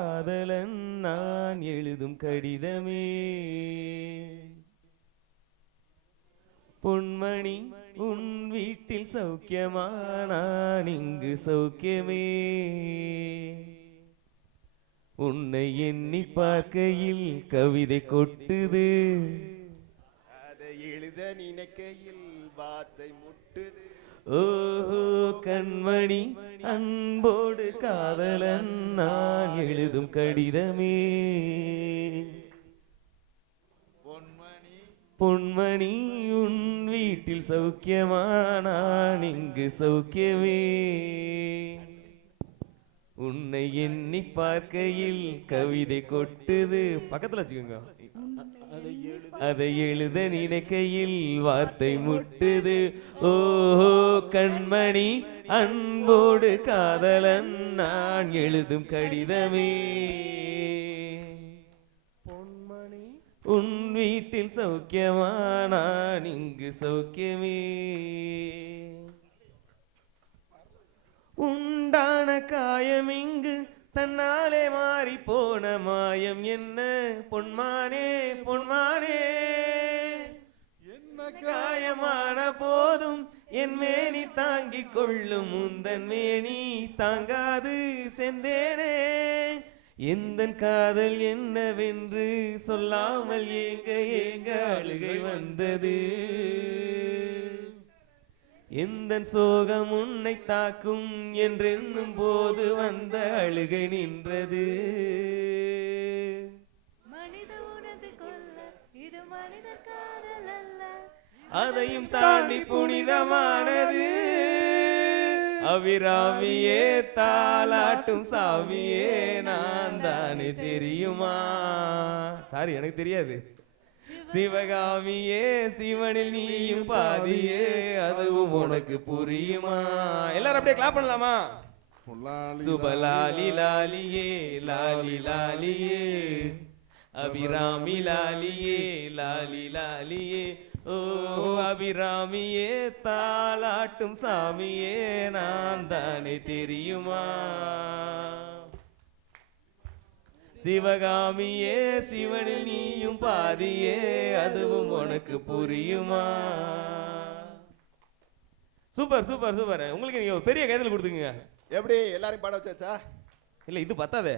காதலன் நான் எழுதும் கடிதமே. பொன்மணி உன் வீட்டில் சௌக்கியமா, நான் இங்கு சௌக்கியமே. உன்னை எண்ணி பார்க்கையில் கவிதை கொட்டுது, அதை எழுத நினைக்கையில் வார்த்தை முட்டுது. ஓஹோ கண்மணி அன்போடு காதலன் நான் எழுதும் கடிதமே. பொன்மணி உன் வீட்டில் சௌக்கியமா, நான் இங்கு சௌக்கியமே. உன்னை எண்ணி பார்க்கையில் கவிதை கொட்டுது. பக்கத்துல வச்சுக்கோங்க. அதை எழுத நினைக்கையில் வார்த்தை முட்டுது. ஓஹோ கண்மணி அன்போடு காதலன் நான் எழுதும் கடிதமே. பொன்மணி உன் வீட்டில் சௌக்கியமா, நான் இங்கு சௌக்கியமே. உண்டான காயம் இங்கு தன்னாலே மாறி போன மாயம் என்ன பொன்மானே பொன்மானே. என்ன காயமான போதும் என் மேனி தாங்கிக் கொள்ளும், உந்தன் மேனி தாங்காது செந்தேனே. எந்தன் காதல் என்னவென்று சொல்லாமல் ஏங்க ஏங்க அழுகை வந்தது. எந்தன் சோகம் உன்னை தாக்கும் என்றென்னும் போது வந்த அழுகை நின்றது. மனித உனது கொல்ல இது மனித காதல் அல்ல, அதையும் தாண்டி புனிதமானது. அபிராமியே தாலாட்டும் சாமியே நான் தானே தெரியுமா. சாரி எனக்கு தெரியாது. சிவகாமியே சிவனில் நீயும் பாதியே அதுவும் உனக்கு புரியுமா. எல்லாரும் அப்படியே கிளாப் பண்ணலாமா. சுபலாலி லாலியே லாலி லாலியே, அபிராமி லாலியே லாலி லாலியே. ஓ அபிராமியே தாலாட்டும் சாமியே நான் தானே தெரியுமா. சிவகாமியே சிவனில் நீயும் பாதியே அதுவும் உனக்கு புரியுமா. Super super super. உங்களுக்கு நீங்க பெரிய கைதல் கொடுத்துங்க. எப்படி எல்லாரும் பாட வச்சாச்சா? இல்ல இது பத்தாதே.